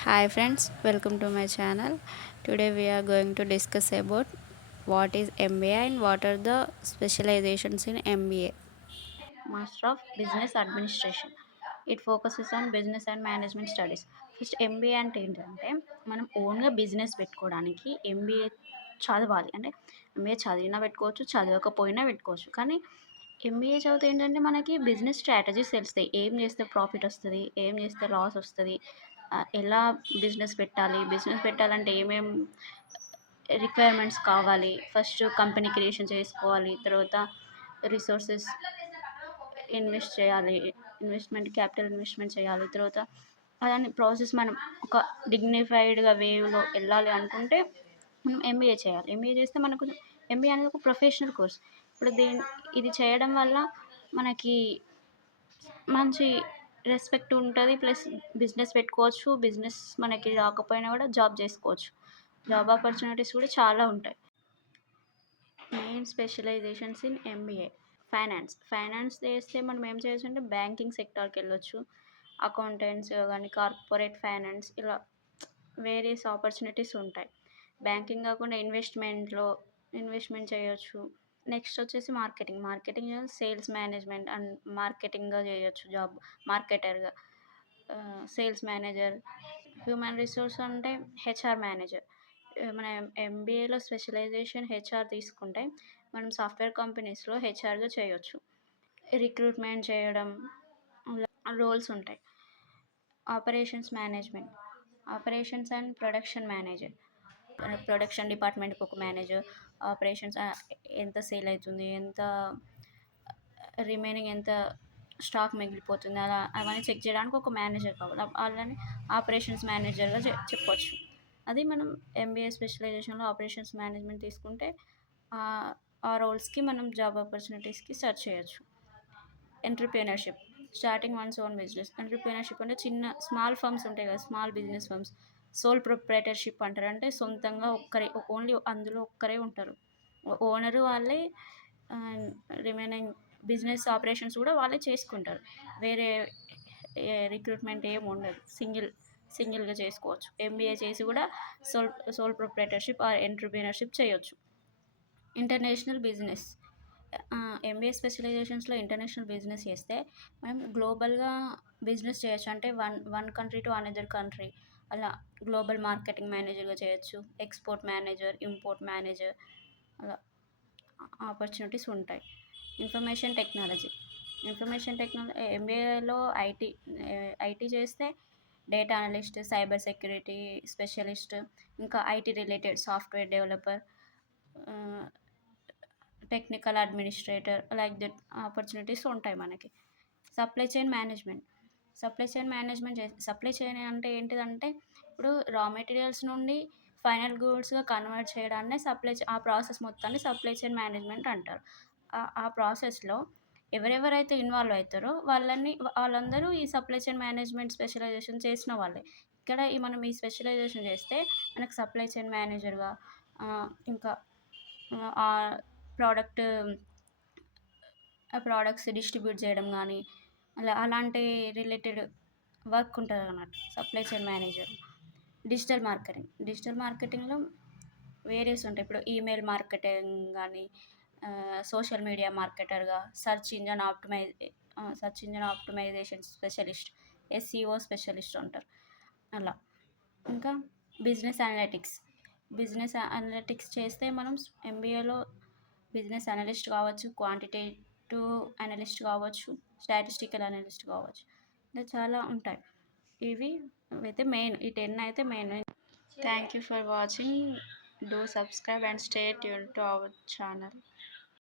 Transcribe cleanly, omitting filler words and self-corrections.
Hi friends, welcome to my channel. Today we are going to discuss about what is MBA and what are the specializations in MBA. Master of Business Administration. It focuses on business and management studies. First MBA అంటే ఏంటంటే మనం ఓన్గా business పెట్టుకోవడానికి MBA చదవాలి. అంటే MBA చదివినా పెట్టుకోవచ్చు, చదవకపోయినా పెట్టుకోవచ్చు. కానీ ఎంబీఏ చదివితే ఏంటంటే మనకి బిజినెస్ స్ట్రాటజీస్ తెలుస్తాయి. ఏం చేస్తే ప్రాఫిట్ వస్తుంది, ఏం చేస్తే లాస్ వస్తుంది, ఎలా బిజినెస్ పెట్టాలి, బిజినెస్ పెట్టాలంటే ఏమేం రిక్వైర్మెంట్స్ కావాలి, ఫస్ట్ కంపెనీ క్రియేషన్ చేసుకోవాలి, తర్వాత రిసోర్సెస్ ఇన్వెస్ట్ చేయాలి, క్యాపిటల్ ఇన్వెస్ట్మెంట్ చేయాలి, తర్వాత అలానే ప్రాసెస్ మనం ఒక డిగ్నిఫైడ్గా వేలో వెళ్ళాలి అనుకుంటే మనం ఎంబీఏ చేయాలి. ఎంబీఏ చేస్తే మనకు ఎంబీఏ అనేది ఒక ప్రొఫెషనల్ కోర్స్. ఇప్పుడు ఇది చేయడం వల్ల మనకి మంచి రెస్పెక్ట్ ఉంటుంది. ప్లస్ బిజినెస్ పెట్టుకోవచ్చు. బిజినెస్ మనకి రాకపోయినా కూడా జాబ్ చేసుకోవచ్చు. జాబ్ ఆపర్చునిటీస్ కూడా చాలా ఉంటాయి. Main specializations in MBA. Finance చేస్తే మనం ఏం చేయొచ్చు అంటే బ్యాంకింగ్ సెక్టార్కి వెళ్ళొచ్చు. అకౌంటెంట్స్ కానీ కార్పొరేట్ ఫైనాన్స్ ఇలా వేరియస్ ఆపర్చునిటీస్ ఉంటాయి. బ్యాంకింగ్ కాకుండా ఇన్వెస్ట్మెంట్ చేయొచ్చు. నెక్స్ట్ వచ్చేసి మార్కెటింగ్ సేల్స్ మేనేజ్మెంట్ అండ్ మార్కెటింగ్గా చేయొచ్చు జాబ్. మార్కెటర్గా, సేల్స్ మేనేజర్. హ్యూమన్ రిసోర్స్ అంటే హెచ్ఆర్ మేనేజర్. మన ఎంబీఏలో స్పెషలైజేషన్ హెచ్ఆర్ తీసుకుంటే మనం సాఫ్ట్వేర్ కంపెనీస్లో హెచ్ఆర్గా చేయొచ్చు. రిక్రూట్మెంట్ చేయడం రోల్స్ ఉంటాయి. Operations and production manager. Production డిపార్ట్మెంట్కి ఒక మేనేజర్. ఆపరేషన్స్ ఎంత సేల్ అవుతుంది, ఎంత స్టాక్ మిగిలిపోతుంది, అవన్నీ చెక్ చేయడానికి ఒక మేనేజర్ కావాలి. వాళ్ళని ఆపరేషన్స్ మేనేజర్గా చెప్పొచ్చు. అది మనం ఎంబీఏ స్పెషలైజేషన్లో ఆపరేషన్స్ మేనేజ్మెంట్ తీసుకుంటే ఆ రోల్స్కి మనం జాబ్ ఆపర్చునిటీస్కి సెర్చ్ చేయొచ్చు. Entrepreneurship. Starting one's own business. Entrepreneurship అంటే స్మాల్ ఫర్మ్స్ ఉంటాయి కదా! Small business firms. Sole proprietorship అంటారు. అంటే సొంతంగా ఓన్లీ అందులో ఒక్కరే ఉంటారు. ఓనరు వాళ్ళే. ఆహ్, రిమైనింగ్ బిజినెస్ ఆపరేషన్స్ కూడా వాళ్ళే చేసుకుంటారు. వేరే రిక్రూట్మెంట్ ఏమి ఉండదు. సింగిల్‌గా చేసుకోవచ్చు. ఎంబీఏ చేసి కూడా sole sole proprietorship or entrepreneurship చేయొచ్చు. International business. ఎంబీఏ స్పెషలైజేషన్స్లో ఇంటర్నేషనల్ బిజినెస్ చేస్తే మనం గ్లోబల్గా బిజినెస్ చేయొచ్చు. అంటే one country to another country అలా గ్లోబల్ మార్కెటింగ్ మేనేజర్గా చేయొచ్చు. ఎక్స్పోర్ట్ మేనేజర్, ఇంపోర్ట్ మేనేజర్ అలా ఆపర్చునిటీస్ ఉంటాయి. ఇన్ఫర్మేషన్ టెక్నాలజీ ఎంబీఏలో ఐటీ చేస్తే data analyst, cyber security specialist, ఇంకా IT related software developer, technical administrator like that opportunities ఉంటాయి మనకి. Supply chain management. Supply chain అంటే ఏంటిదంటే ఇప్పుడు రా మెటీరియల్స్ నుండి ఫైనల్ గూడ్స్గా కన్వర్ట్ చేయడాన్ని ఆ ప్రాసెస్ మొత్తాన్ని సప్లై చైన్ మేనేజ్మెంట్ అంటారు. ఆ ప్రాసెస్లో ఎవరెవరైతే ఇన్వాల్వ్ అవుతారో వాళ్ళందరూ ఈ సప్లై చైన్ మేనేజ్మెంట్ స్పెషలైజేషన్ చేసిన వాళ్ళే. ఇక్కడ మనం ఈ స్పెషలైజేషన్ చేస్తే మనకు సప్లై చైన్ మేనేజర్గా, ఇంకా ఆ ప్రోడక్ట్ ప్రోడక్ట్స్ డిస్ట్రిబ్యూట్ చేయడం కానీ అలాంటి రిలేటెడ్ వర్క్ ఉంటుంది అన్నమాట సప్లై చైన్ మేనేజర్. డిజిటల్ మార్కెటింగ్లో వేరియస్ ఉంటాయి. ఇప్పుడు ఈమెయిల్ మార్కెటింగ్ కానీ, సోషల్ మీడియా మార్కెటర్గా, search engine optimisation specialist, SEO specialist ఉంటారు అలా. ఇంకా బిజినెస్ అనలిటిక్స్ చేస్తే మనం ఎంబీఏలో బిజినెస్ అనలిస్ట్ కావచ్చు, క్వాంటిటేటివ్ అనలిస్ట్ కావచ్చు, స్టాటిస్టికల్ అనలిస్ట్ కావచ్చు. ఇలా చాలా ఉంటాయి. అయితే మెయిన్ ఈ 10 అయితే main. Thank you for watching. Do subscribe and stay tune to our channel.